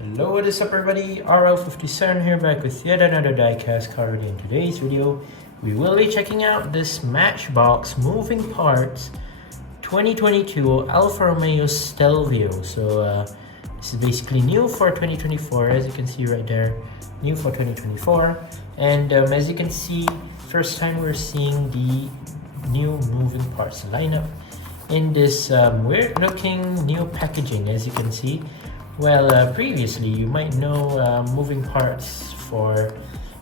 Hello, what is up everybody? RL57 here, back with yet another diecast card. In today's video, we will be checking out this Matchbox moving parts 2022 Alfa Romeo Stelvio. So this is basically new for 2024, as you can see right there, new for 2024. And as you can see, first time we're seeing the new moving parts lineup in this weird looking new packaging, as you can see. Well, previously you might know moving parts for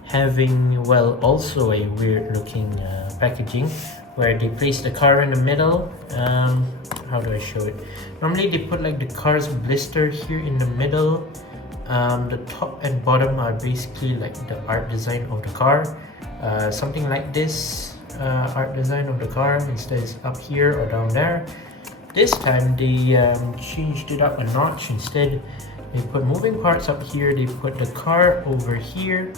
having, well, also a weird looking packaging where they place the car in the middle. How do I show it? Normally they put like the car's blister here in the middle. The top and bottom are basically like the art design of the car. Something like this art design of the car, instead is up here or down there. This time they changed it up a notch. Instead, they put moving parts up here, they put the car over here,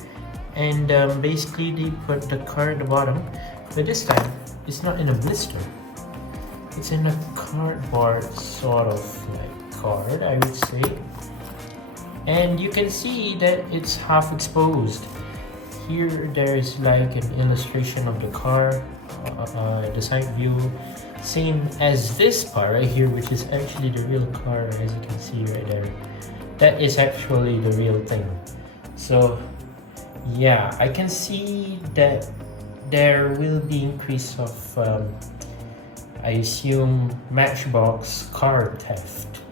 and basically they put the car at the bottom. But this time, it's not in a blister. It's in a cardboard sort of like card, I would say. And you can see that it's half exposed. Here, there is like an illustration of the car, the side view. Same as this part right here, which is actually the real car, as you can see right there. That is actually the real thing. So yeah, I can see that there will be increase of I assume Matchbox car theft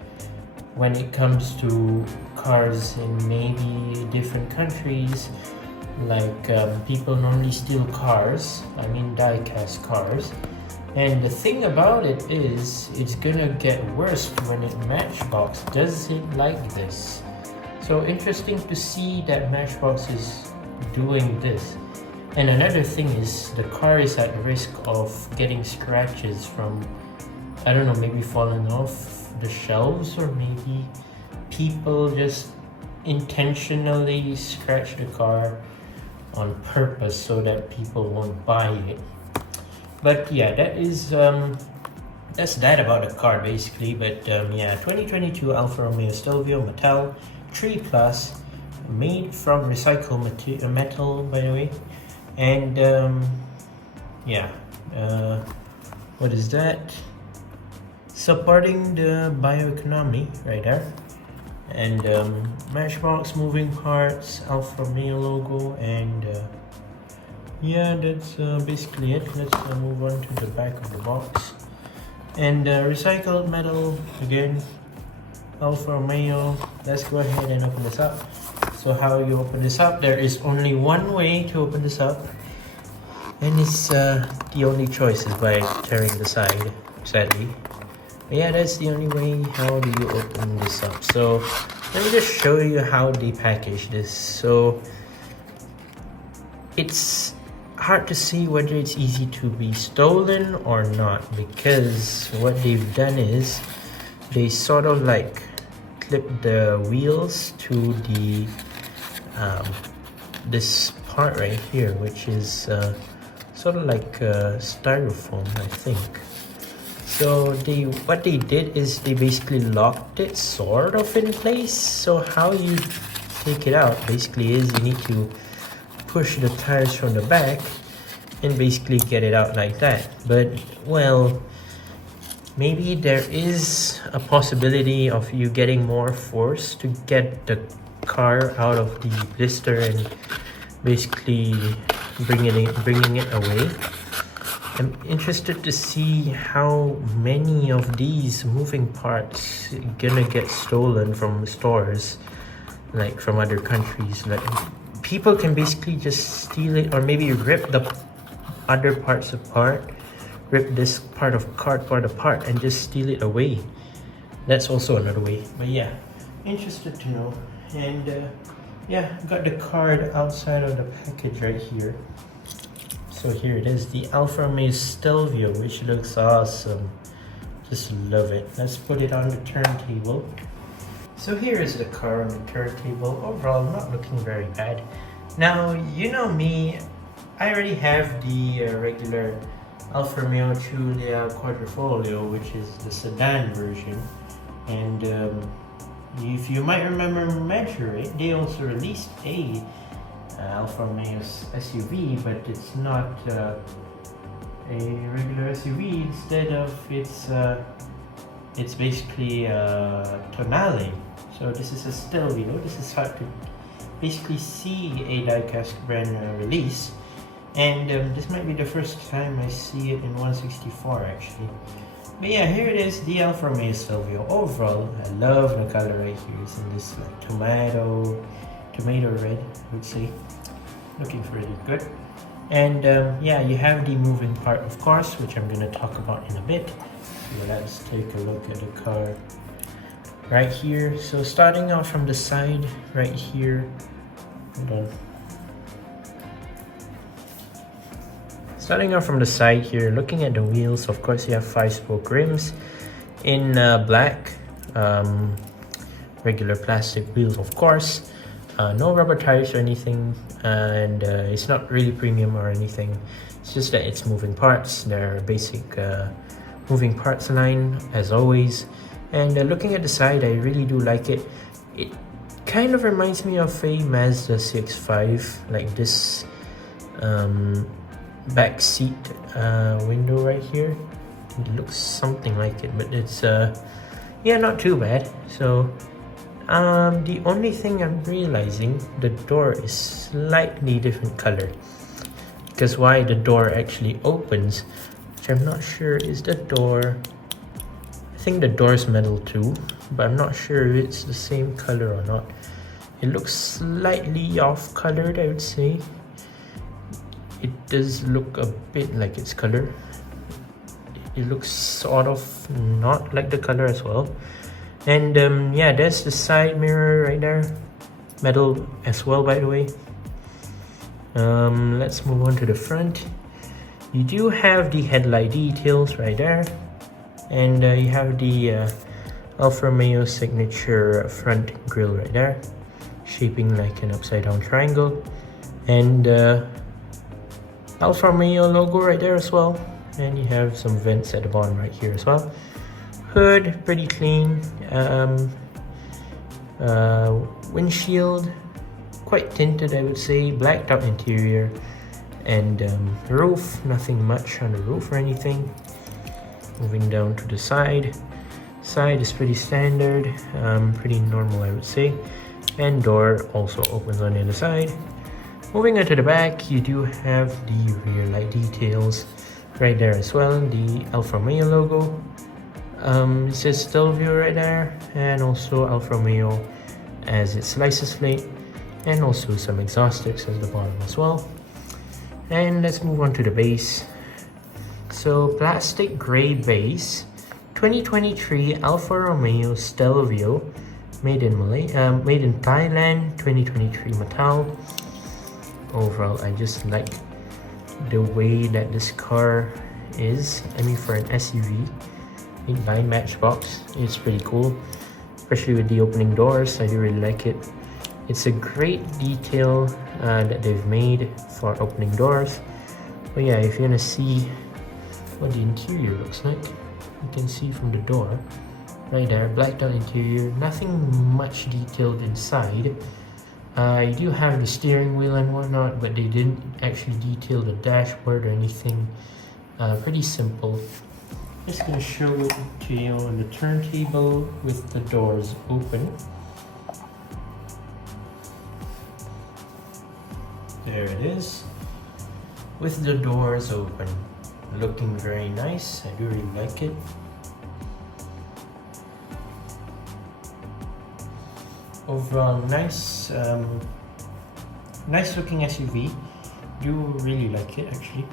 when it comes to cars in maybe different countries. Like people normally steal cars, I mean die-cast cars. And the thing about it is, it's gonna get worse when Matchbox does it like this. So interesting to see that Matchbox is doing this. And another thing is, the car is at risk of getting scratches from, I don't know, maybe falling off the shelves, or maybe people just intentionally scratch the car on purpose so that people won't buy it. But yeah, that is that's that about the car basically. But yeah, 2022 Alfa Romeo Stelvio Metal 3 Plus, made from recycled metal, by the way. And yeah, what is that? Supporting the bioeconomy right there. And Matchbox moving parts, Alfa Romeo logo, and yeah, that's basically it. Let's move on to the back of the box. And recycled metal again, Alfa Romeo. Let's go ahead and open this up. So how you open this up? There is only one way to open this up, and it's the only choice is by tearing the side, sadly. But yeah, that's the only way. How do you open this up? So let me just show you how they package this. So it's hard to see whether it's easy to be stolen or not, because what they've done is they sort of like clip the wheels to the this part right here, which is sort of like styrofoam, I think. So what they did is they basically locked it sort of in place. So how you take it out basically is you need to push the tires from the back and basically get it out like that. But well, maybe there is a possibility of you getting more force to get the car out of the blister and basically bringing it away. I'm interested to see how many of these moving parts gonna get stolen from stores, like from other countries. Like people can basically just steal it, or maybe rip the other parts apart, rip this part of cardboard apart and just steal it away. That's also another way. But yeah, interested to know. And yeah, got the card outside of the package right here. So here it is, the Alfa Romeo Stelvio, which looks awesome. Just love it. Let's put it on the turntable. So here is the car on the turntable. Overall, not looking very bad. Now, you know me, I already have the regular Alfa Romeo Giulia Quadrifoglio, which is the sedan version. And If you might remember Measure It, they also released a Alfa Romeo SUV, but it's not a regular SUV. Instead of it's basically a Tonale. So this is a Stelvio. This is hard to basically see a diecast brand release, and this might be the first time I see it in 164 actually. But yeah, here it is, the Alfa Romeo Stelvio. Overall, I love the color right here. It's in this like tomato red, I would say. Looking pretty good. And yeah, you have the moving part, of course, which I'm going to talk about in a bit. So let's take a look at the car right here. So starting off from the side right here, hold on. Starting off from the side here, looking at the wheels, of course you have 5-spoke rims in black, regular plastic wheels, of course. No rubber tires or anything, and it's not really premium or anything. It's just that it's moving parts. They're basic moving parts line as always. And looking at the side, I really do like it. It kind of reminds me of a Mazda CX-5, like this back seat window right here. It looks something like it, but it's yeah, not too bad. So the only thing I'm realizing, the door is slightly different color, because why the door actually opens, which I'm not sure is the door. I think the door is metal too, but I'm not sure if it's the same color or not. It looks slightly off colored, I would say. It does look a bit like its color. It looks sort of not like the color as well. And yeah, there's the side mirror right there. Metal as well, by the way. Let's move on to the front. You do have the headlight details right there. And you have the Alfa Romeo signature front grille right there, shaping like an upside down triangle. And Alfa Romeo logo right there as well, and you have some vents at the bottom right here as well. Hood pretty clean. Windshield quite tinted, I would say. Blacked out interior, and roof, nothing much on the roof or anything. Moving down to the side is pretty standard, pretty normal, I would say. And door also opens on the other side. Moving on to the back, you do have the rear light details right there as well. The Alfa Romeo logo. It says Stelvio right there, and also Alfa Romeo as its license plate, and also some exhaust sticks at the bottom as well. And let's move on to the base. So plastic gray base, 2023 Alfa Romeo Stelvio, made in Thailand, 2023 metal. Overall, I just like the way that this car is. I mean, for an SUV made by Matchbox, it's pretty cool, especially with the opening doors. I do really like it. It's a great detail that they've made for opening doors. But yeah, if you want to see what the interior looks like, you can see from the door right there, blacked out interior, nothing much detailed inside. You do have the steering wheel and whatnot, but they didn't actually detail the dashboard or anything. Pretty simple. Just gonna show it to you on the turntable with the doors open. There it is, with the doors open. Looking very nice. I do really like it. Overall, nice looking SUV. Do really like it actually.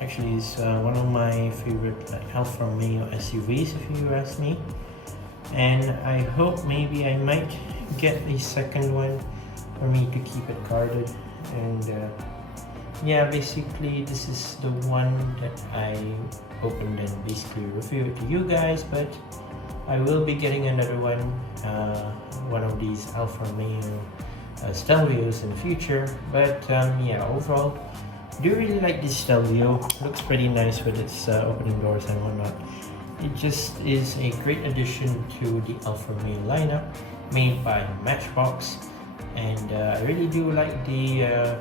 Actually, it's one of my favorite Alfa Romeo SUVs, if you ask me. And I hope maybe I might get a second one for me to keep it guarded. And yeah, basically this is the one that I opened and basically reviewed it to you guys, but I will be getting another one of these Alfa Romeo Stelvios in the future. But yeah, overall, I do really like this Stelvio. Looks pretty nice with its opening doors and whatnot. It just is a great addition to the Alfa Romeo lineup made by Matchbox, and I really do like the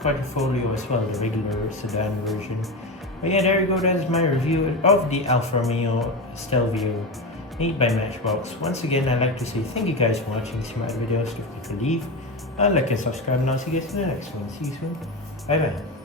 quadrifoglio as well, the regular sedan version. But yeah, there you go, that's my review of the Alfa Romeo Stelvio made by Matchbox. Once again, I'd like to say thank you guys for watching these my videos. Don't forget to leave a like and subscribe, and I'll see you guys in the next one. See you soon. Bye bye.